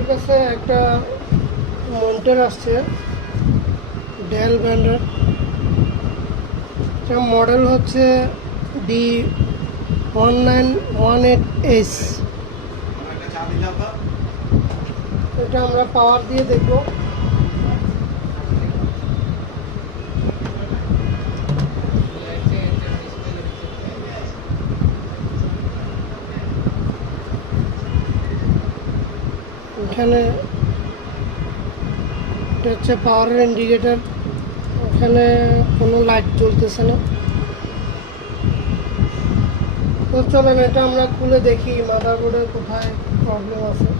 আমাদের কাছে একটা মনিটর আসছে ডেল ব্র্যান্ডের। এটা মডেল হচ্ছে D1918S। এটা আমরা পাওয়ার দিয়ে দেখব। এখানে এটা হচ্ছে পাওয়ারের ইন্ডিকেটর, এখানে কোনো লাইট জ্বলতেছে না। তো চলেন এটা আমরা খুলে দেখি মাদারবোর্ডের কোথায় প্রবলেম আছে।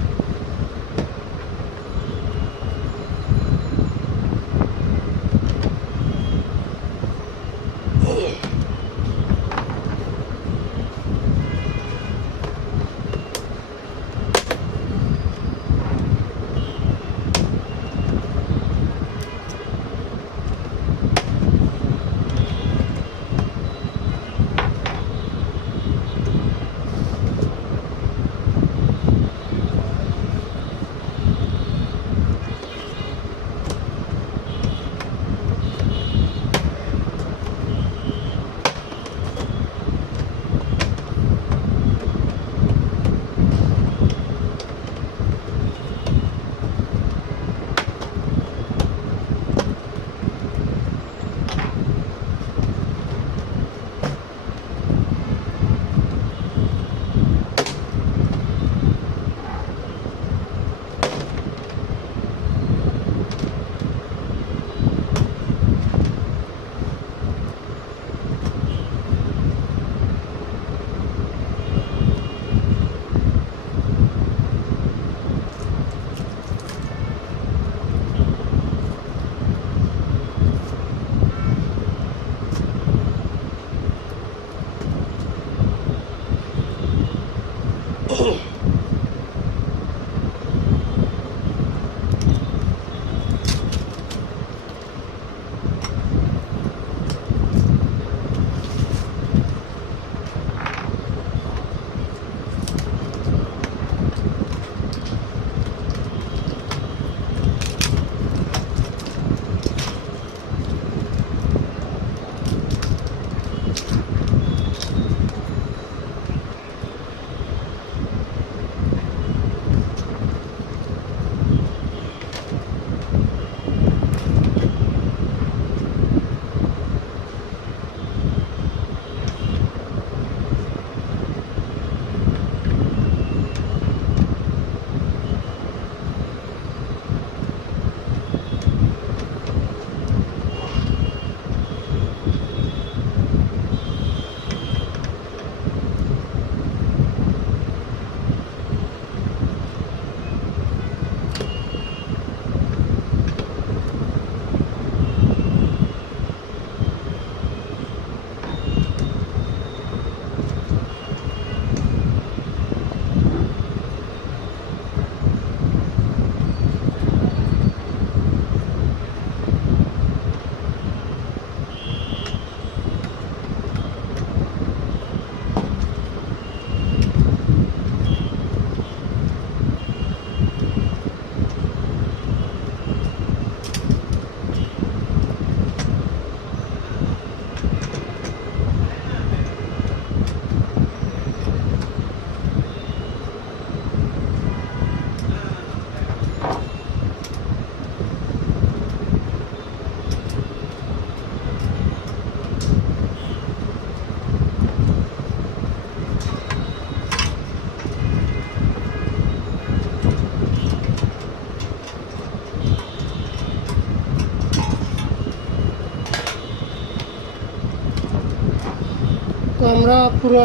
তো আমরা পুরো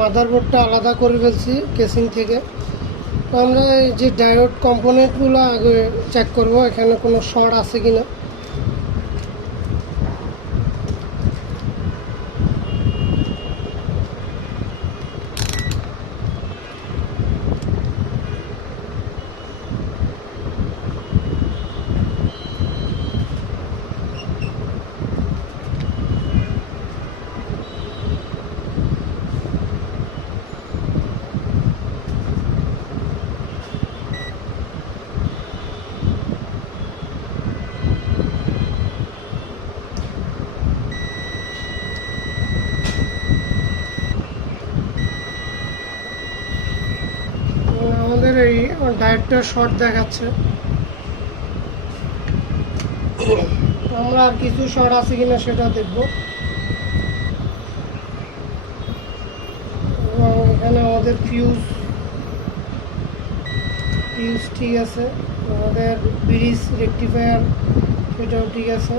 মাদারবোর্ডটা আলাদা করে ফেলছি কেসিং থেকে। তো আমরা এই যে ডায়োড কম্পোনেন্টগুলো আগে চেক করব এখানে কোনো শর্ট আছে কিনা। আমাদের এই ডায়োডটা শর্ট দেখাচ্ছে। আমরা আর কিছু শর্ট আছে কিনা সেটা দেখব। এবং এখানে আমাদের ফিউজ ঠিক আছে, আমাদের ব্রিজ রেকটিফায়ার সেটাও ঠিক আছে।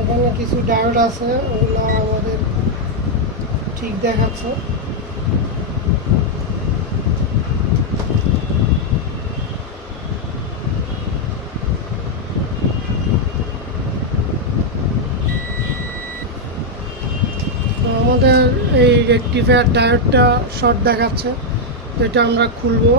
এখানে কিছু ডায়োড আছে, ওগুলো আমাদের ঠিক দেখাচ্ছে। আমাদের এই রেকটিফায়ার ডায়োডটা শর্ট দেখাচ্ছে, যেটা আমরা খুলবো।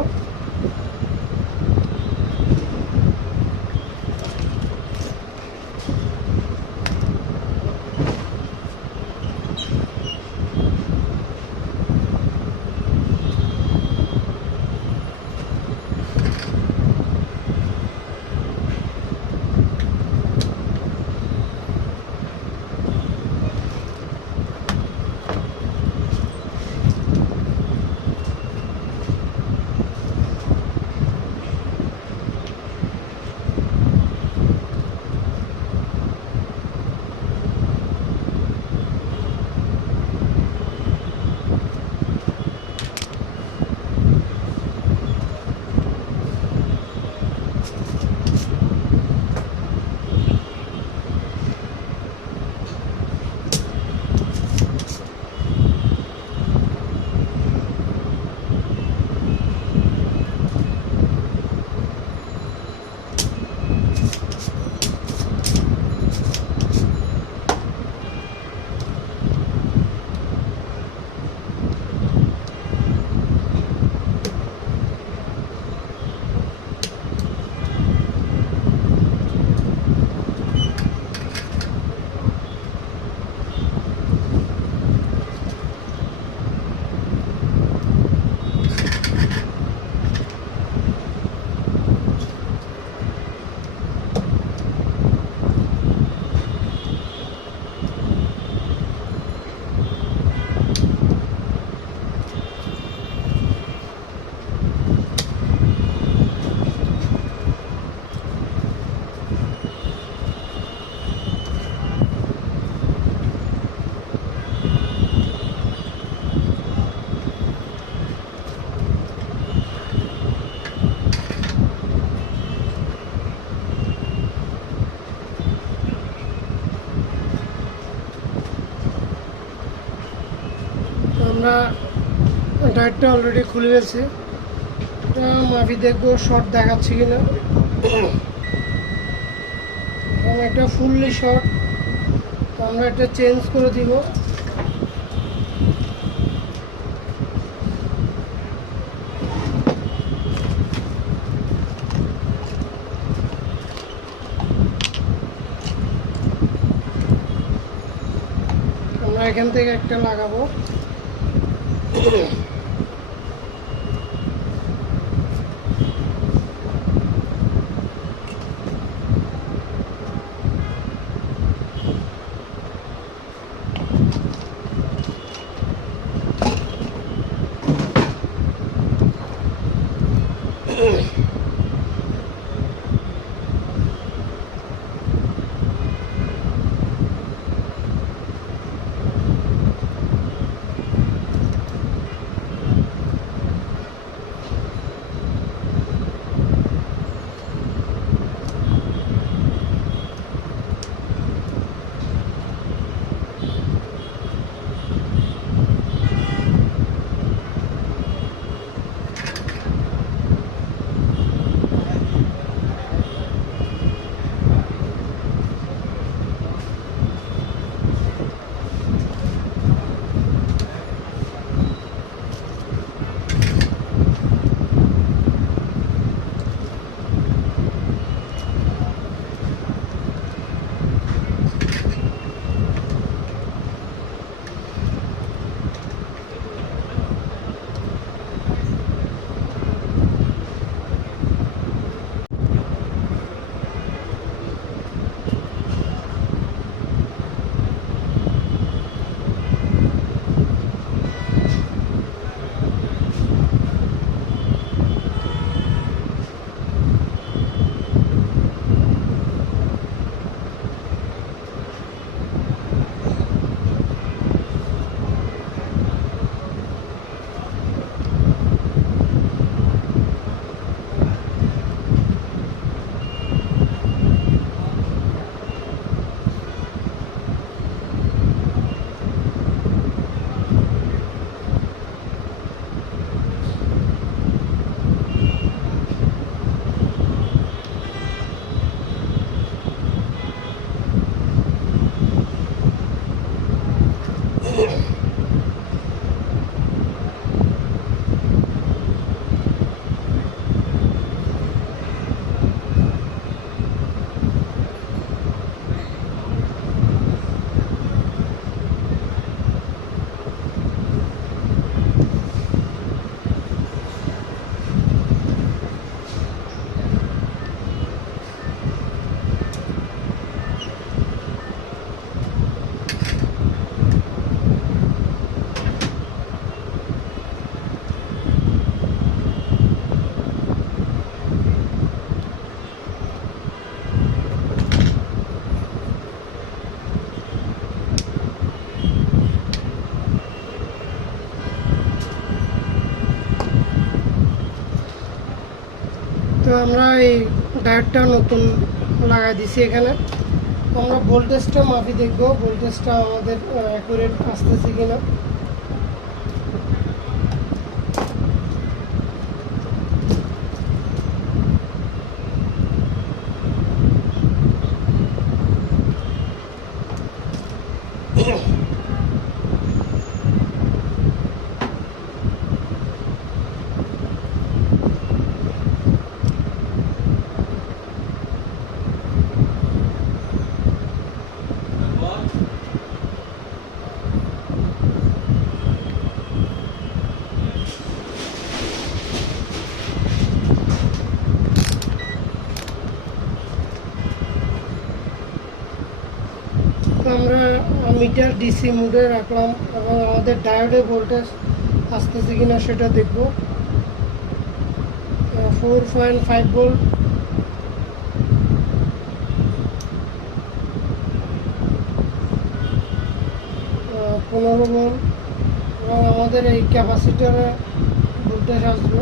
আমরা ডায়োডটা অলরেডি খুলে ফেলছি। এটা মাপি দেখবো শর্ট দেখাচ্ছে কিনা। এবং এটা ফুললি শর্ট, তো আমরা এটা চেঞ্জ করে দিব। আমরা এখান থেকে একটা লাগাবো। তো আমরা এই ডায়োডটা নতুন লাগাই দিছি এখানে। আমরা ভোল্টেজটা মাপি দেখব, ভোল্টেজটা আমাদের অ্যাকুরেট আসতেছে কিনা। তো আমরা মিটার ডিসি মোডে রাখলাম এবং আমাদের ডায়োডে ভোল্টেজ আসতেছে কিনা সেটা দেখব। 4.5 ভোল্ট, 15 ভোল্ট এবং আমাদের এই ক্যাপাসিটারে ভোল্টেজ আসবে।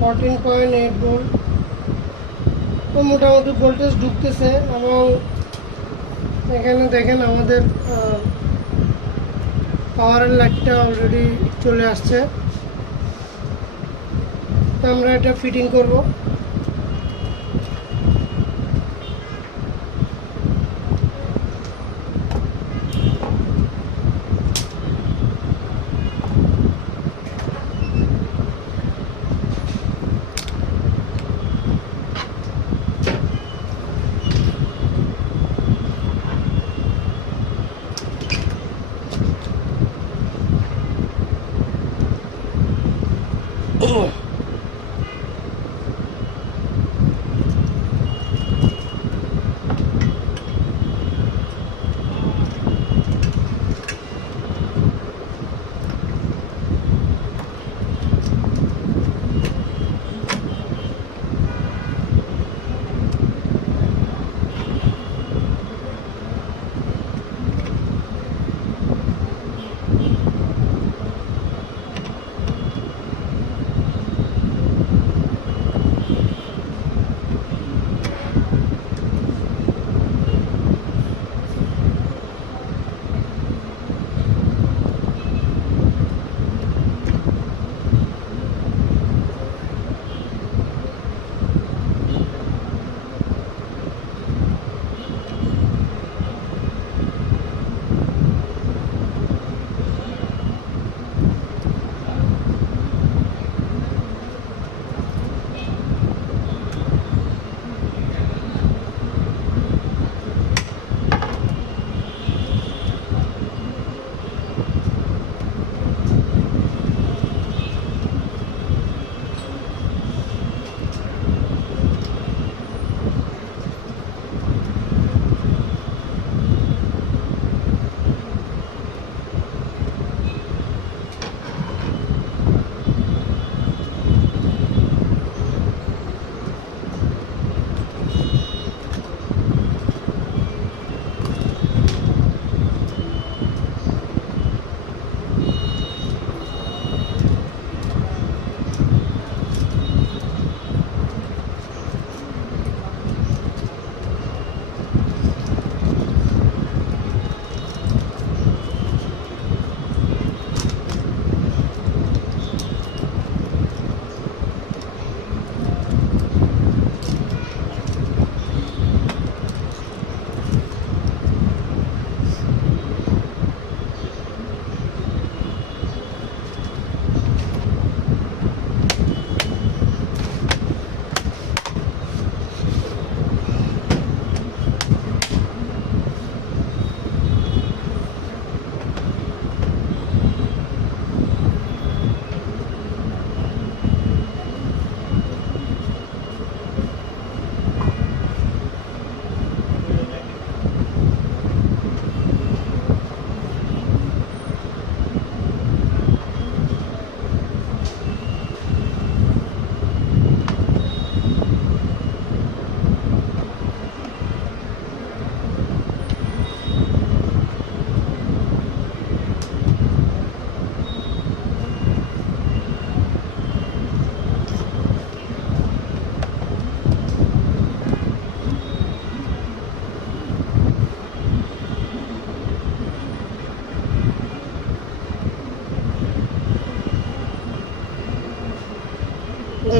Fourteen point eight volt. তো মোটামুটি ভোল্টেজ ঢুকতেছে এবং এখানে দেখেন আমাদের পাওয়ারের লাইটটা অলরেডি চলে আসছে। তো আমরা এটা ফিটিং করব।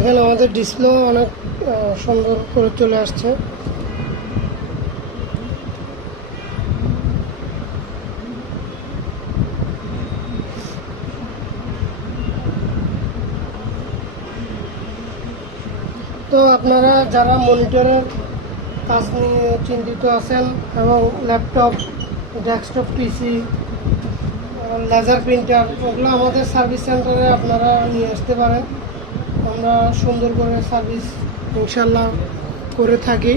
দেখেন আমাদের ডিসপ্লে অনেক সুন্দর করে চলে আসছে। তো আপনারা যারা মনিটরের কাজ নিয়ে চিন্তিত আছেন এবং laptop, desktop PC, laser printer, ওগুলো আমাদের সার্ভিস সেন্টারে আপনারা নিয়ে আসতে পারেন। আমরা সুন্দর করে সার্ভিস ইনশাল্লাহ করে থাকি।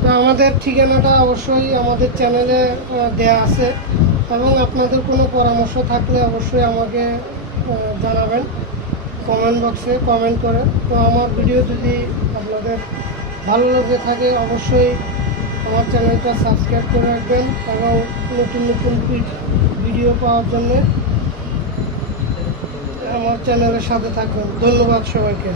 তো আমাদের ঠিকানাটা অবশ্যই আমাদের চ্যানেলে দেয়া আছে, এবং আপনাদের কোনো পরামর্শ থাকলে অবশ্যই আমাকে জানাবেন কমেন্ট বক্সে কমেন্ট করে। তো আমার ভিডিও যদি আপনাদের ভালো লেগে থাকে অবশ্যই আমার চ্যানেলটা সাবস্ক্রাইব করে রাখবেন, এবং নতুন নতুন ভিডিও পাওয়ার জন্য আমার চ্যানেলের সাথে থাকবেন। ধন্যবাদ সবাইকে।